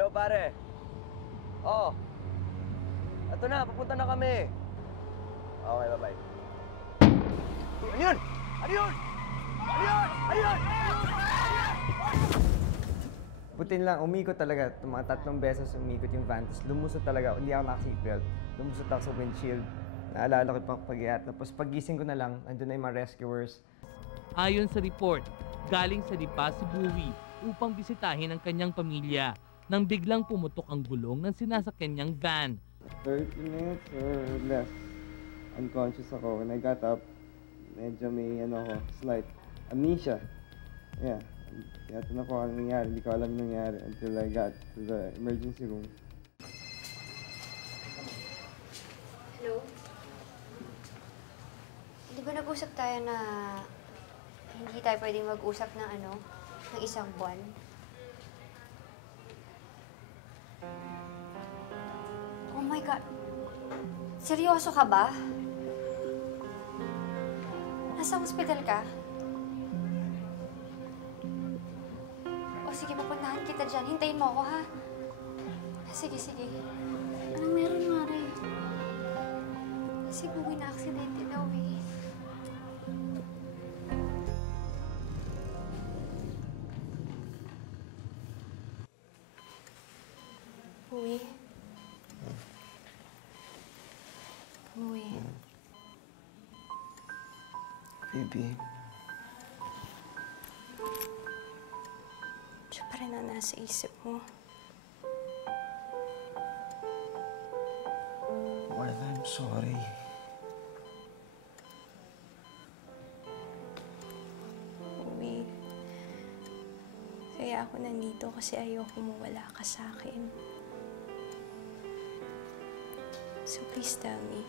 Hello, pare. Oh. Ito na, papunta na kami. Okay, bye-bye. Ano yun? Ano yun? Ano yun? Ano yun? Butin lang, umikot talaga. Mga 3 beses umikot yung van. Tapos lumusot talaga. Hindi ako naka-seatbelt. Lumusot ako sa windshield. Naalala ko yung pag-iat. Tapos pagising ko na lang, andun na yung mga rescuers. Ayon sa report, galing sa Lipa si Bowie upang bisitahin ang kanyang pamilya nang biglang pumutok ang gulong ng sinasakyan niyang van. 30 minutes or less. Unconscious ako. When I got up, medyo may slight amnesia. Yeah. Tinatanong ko ano nangyari. Hindi ko alam nangyari until I got to the emergency room. Hello? Di ba nag-usap tayo na hindi tayo pwedeng mag-usap ng ng isang buwan? Oh my God! Seryoso ka ba? Nasa hospital ka? O sige, pupuntahan kita dyan. Hintayin mo ako, ha? Sige, sige. Anong meron, Mare? Kasi Bowie na aksidente daw, eh. Bowie? Bowie? Baby. Siya pa rin ang nasa isip mo. Martha, I'm sorry. Bowie, kaya ako nandito kasi ayoko mawala ka sa akin. So please tell me,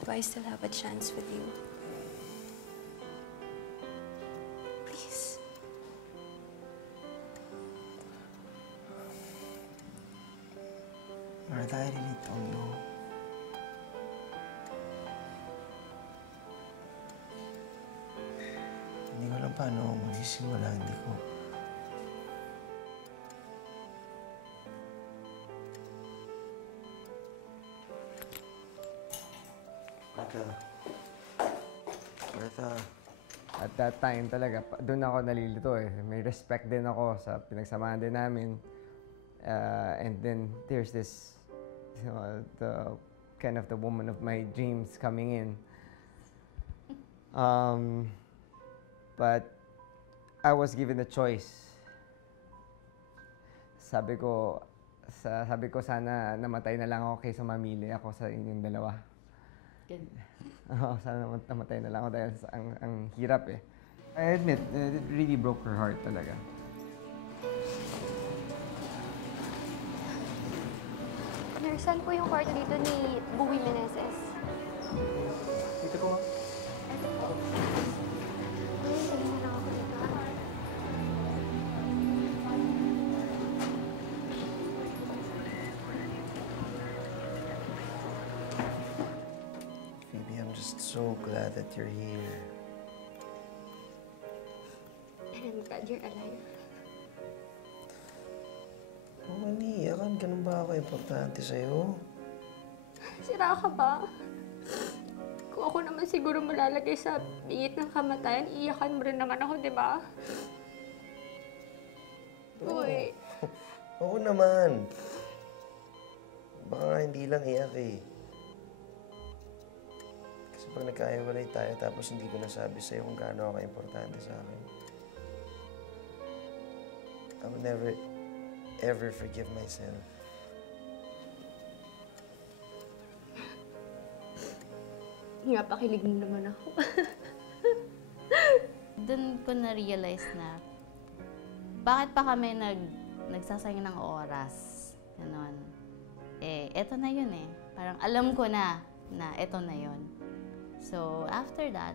do I still have a chance with you? Please. Martha, I really don't know. Hindi ko alam paano ako magsisimula. Hindi ko... Martha. At that time talaga, doon ako nalilito eh. May respect din ako sa pinagsamahan din namin. And then there's this, the kind of the woman of my dreams coming in. But I was given a choice. Sabi ko sana namatay na lang ako kaysa mamili ako sa inyong dalawa. Oo, sana namatay na lang ako dahil ang hirap eh. I admit, it really broke her heart talaga. Saan po yung kwarto dito ni Bowie Meneses? Dito po. Tingin na lang ako dito, ha? Phoebe, I'm just so glad that you're here. And I'm glad you're alive. Oh, iniiyakan. Ganun ba ako importante sa'yo? Sira ka ba? Kung ako naman siguro malalagay sa bingit ng kamatayan, iyakan mo rin naman ako, di ba? Uy. Oo naman. Baka nga hindi lang iyak eh. Kasi pag nagkahiwalay tayo tapos hindi ko nasabi sa'yo kung gaano ako importante sa akin. I will never, ever forgive myself. Napakilig mo naman ako. Doon ko na-realize na bakit pa kami nagsasayang ng oras. Ganon. Eh, eto na yun eh. Parang alam ko na eto na yun. So, after that,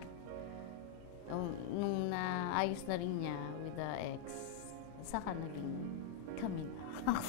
nung naayos na rin niya with the ex, saka naging kami na.